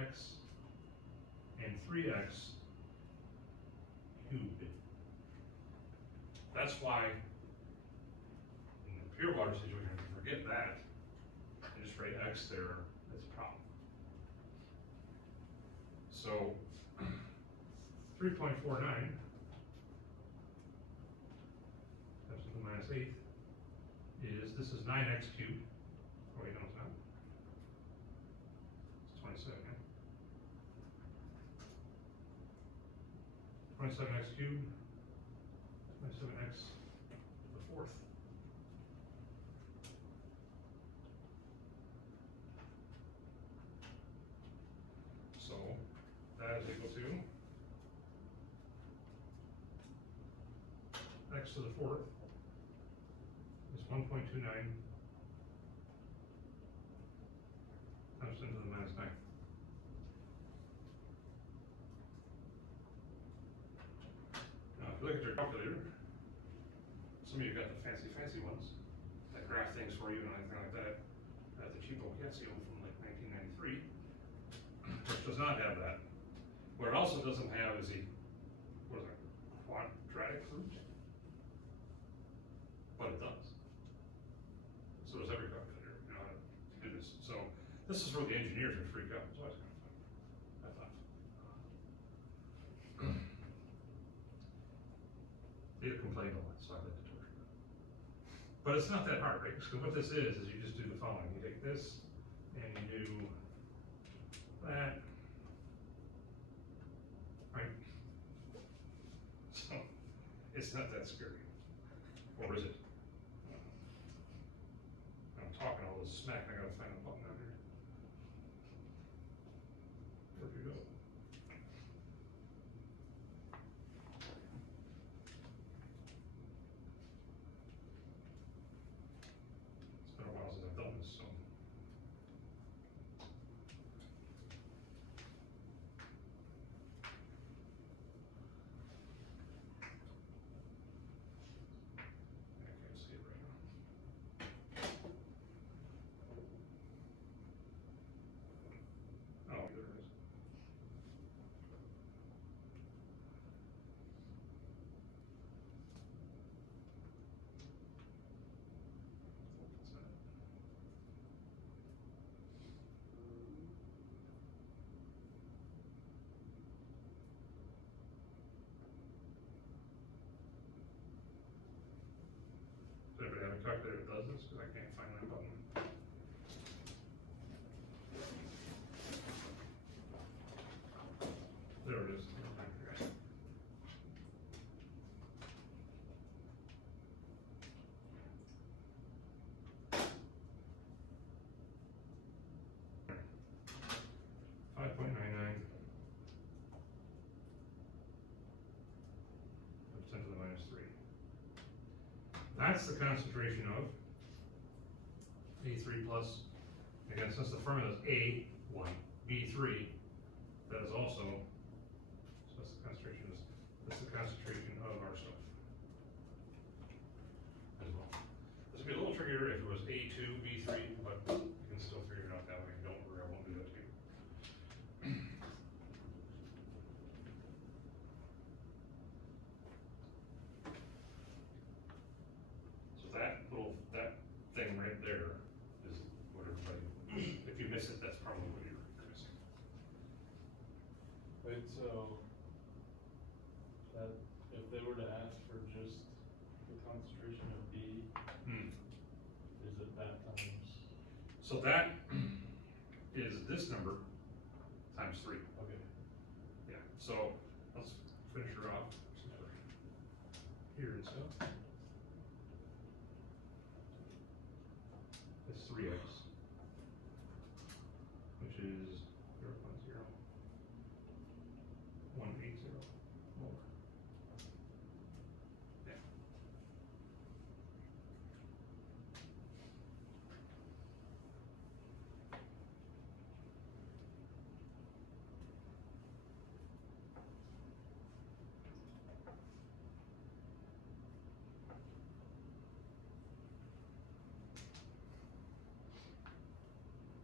X and 3X cubed. That's why in the pure water situation, if you forget that, and just write X there, that's a problem. So 3.49 times 10 to the minus 8th is, this is 9X cubed. Oh wait, no it's not. It's 27, yeah? 27X cubed, 27X to the 4th. So that is equal to x to the fourth is 1.29 times 10 to the minus 9. Now, if you look at your calculator, some of you got the fancy ones that graph things for you and anything like that. The cheapo Casio from like 1993, which does not have that. What it also doesn't have is the, what is it, quadratic root? But it does. So does every calculator, you know how to do this. So this is where the engineers would freak out. It's always kind of fun, I thought. They complained a lot, so I let the torture go. But it's not that hard, right? Because what this is you just do the following. You take this and you do that, right? So it's not that scary. Or is it? I'm talking all this smack, I gotta find a button out here. Where'd you go? It's been a while since I've done this, so. I can't see it right now. Oh, there it is. What's that? Does anybody have a calculator that does this? Because I can't find my button. There it is. Okay. 5.99 times 10 to the minus 3. That's the concentration of B3 plus, again, since the formula is A1, B3, that is also, so that's the concentration, that's the concentration of our stuff as well. This would be a little trickier if it was A2, B3, but you can still figure it out that way. Don't worry, I won't do that to you. So that thing right there is what everybody, if you miss it, that's probably what you're missing. Wait, so that if they were to ask for just the concentration of B, is it that times? So that is this number times 3. Okay. Yeah, so let's finish her off. Here and so. It's 3x, which is 0.0180 molar. Yeah.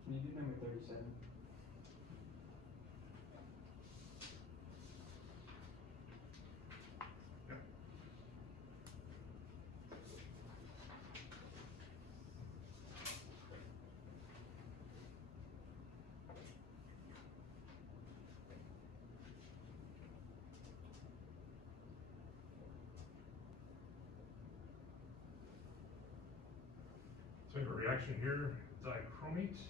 Can you do number 37? Yep. So we have a reaction here, dichromate.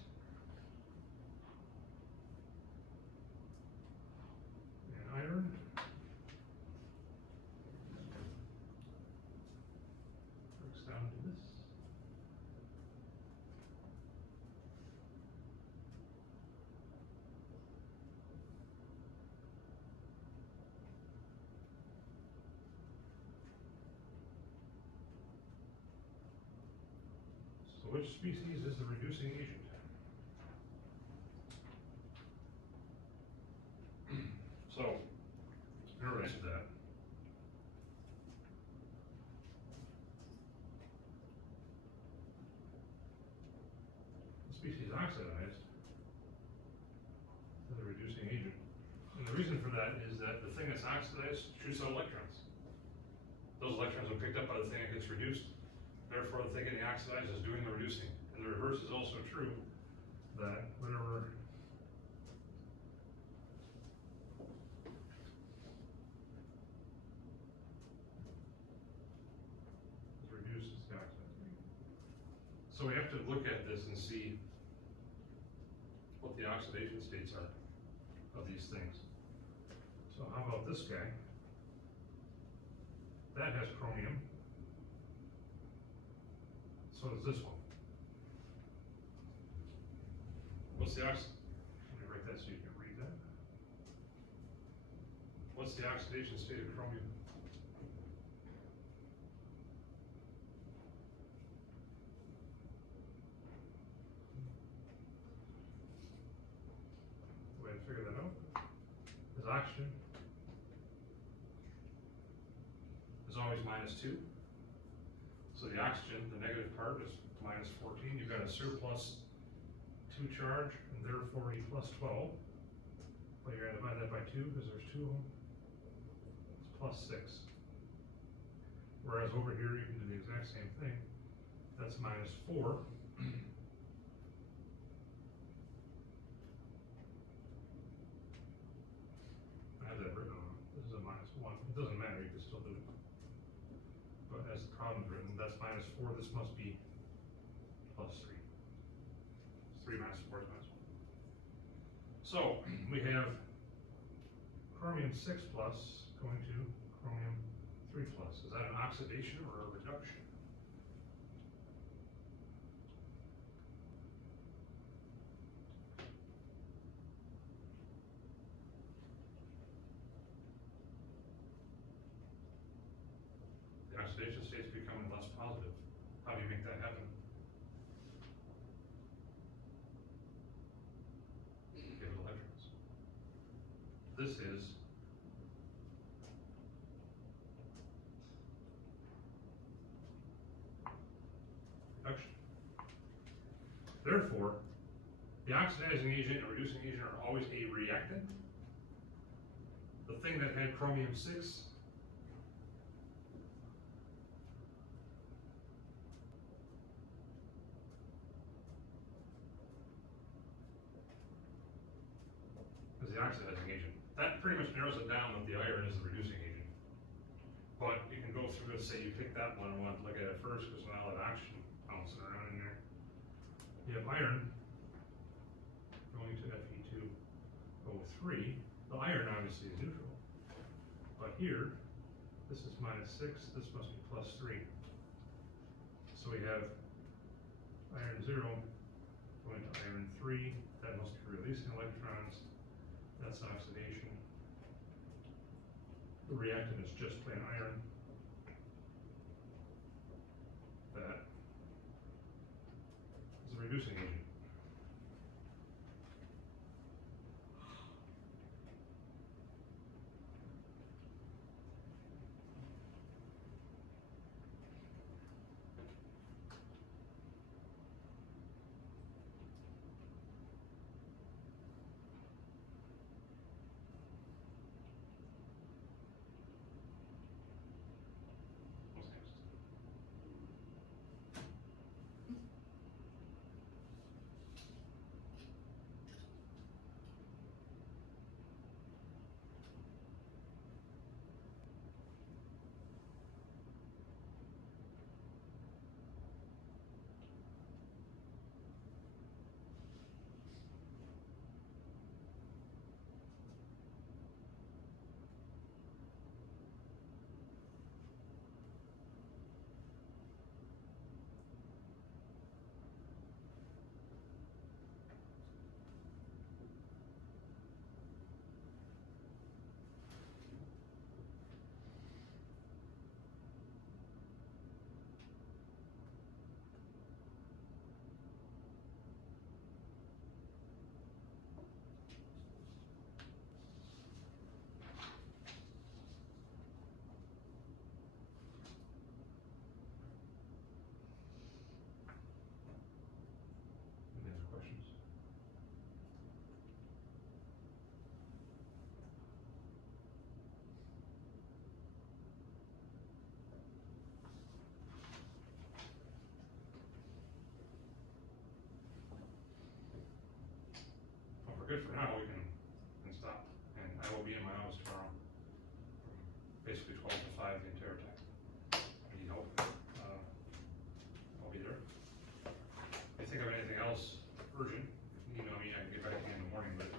And iron. Breaks down to this. which species is the reducing agent? So, in order to answer that, the species oxidized is the reducing agent. And the reason for that is that the thing that's oxidized shoots out electrons. Those electrons are picked up by the thing that gets reduced. Therefore, the thing getting oxidized is doing the reducing. And the reverse is also true, that whatever is reduced is the oxidizing agent. So we have to look at this and see what the oxidation states are of these things. So how about this guy? That has chromium. So does this one. What's the let me write that so you can read that. What's the oxidation state of chromium? The way to figure that out is oxygen is always -2. So the oxygen, the negative part, is -14. You've got a surplus 2 charge, and therefore a plus 12. But you're going to divide that by 2 because there's 2 of them. It's +6. Whereas over here you can do the exact same thing. That's -4. I have that written on. This is a -1. It doesn't matter, you can still do it. But as the problem's written, that's -4, this must be +3. 3 minus 4 is -1. So we have chromium 6 plus going to chromium 3 plus. Is that an oxidation or a reduction? The oxidation state's becoming less positive. How do you make that happen? Give it electrons. This is reduction. Therefore, the oxidizing agent and reducing agent are always a reactant. The thing that had chromium 6 is the oxidizing agent. That pretty much narrows it down that the iron is the reducing agent. But you can go through and say you pick that one and want to look at it first because now that oxygen bouncing around in there. You have iron going to Fe2O3. The iron obviously is neutral. But here, this is -6, this must be +3. So we have iron 0 going to iron 3. That must be releasing electrons. That's oxidation. The reactant is just plain iron. That is a reducing agent. What's next? be in my office tomorrow, from basically 12 to 5 the entire time. I need help, I'll be there. If you think of anything else urgent, you know me, I can get back to you in the morning, but,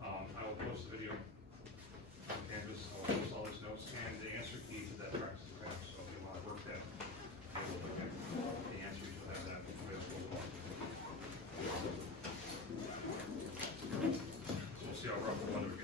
I will post the video on Canvas, I'll post all these notes and the answer key to that practice exam, so if you wanna work that, I will look at the answers, you'll have that. So we'll see how rough the weather gets.